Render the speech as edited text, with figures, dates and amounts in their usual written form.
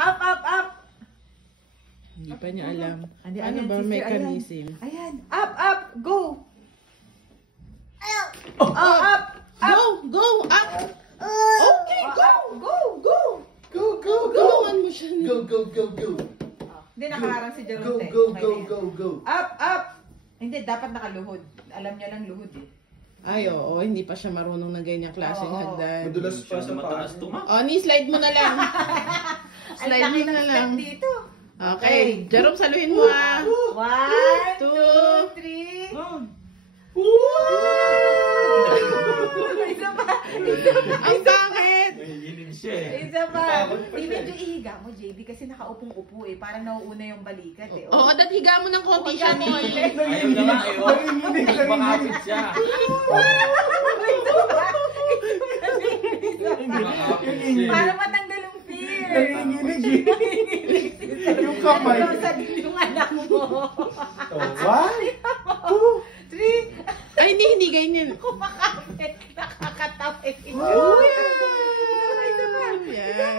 Up, up, up. Hindi pa niya alam. Ano ba mechanism? Ayan. Up, up. Go. Oh, Up. Go, up. Okay, go. Go, go. Go, go, go. Tulungan mo siya. Go, go, go, go. Hindi, nakaharang si Go, Jerome. go, go, go, go. Up, up. Hindi, dapat nakaluhod. Alam niya lang luhod eh. Ay, oo. Hindi pa siya marunong ng ganyang klaseng Oo. hagdan. Madulas pa sa mataas paa. to, ma. Oh, slide mo na lang. Slide mo na lang. Dito. Okay. Jerome, saluhin mo ah. 1, 2, 3. Isa pa. Ang bakit? Nanginginig siya eh. Isa pa. Takot pa siya. Medyo ihiga mo, JD, kasi nakaupong-upo eh. Parang nauuna yung balikat eh. Oo, dahil higa mo ng konti siya ni. Ayaw na nga, ayaw. Makapit siya. Makapit siya. Para matanggal yung fear. Nanginginig yung kamay. Yung anak mo. One, two, 3. Ay, hindi ganyan. Kumakapit. Nakakatawa. Oh, yeah. Yan.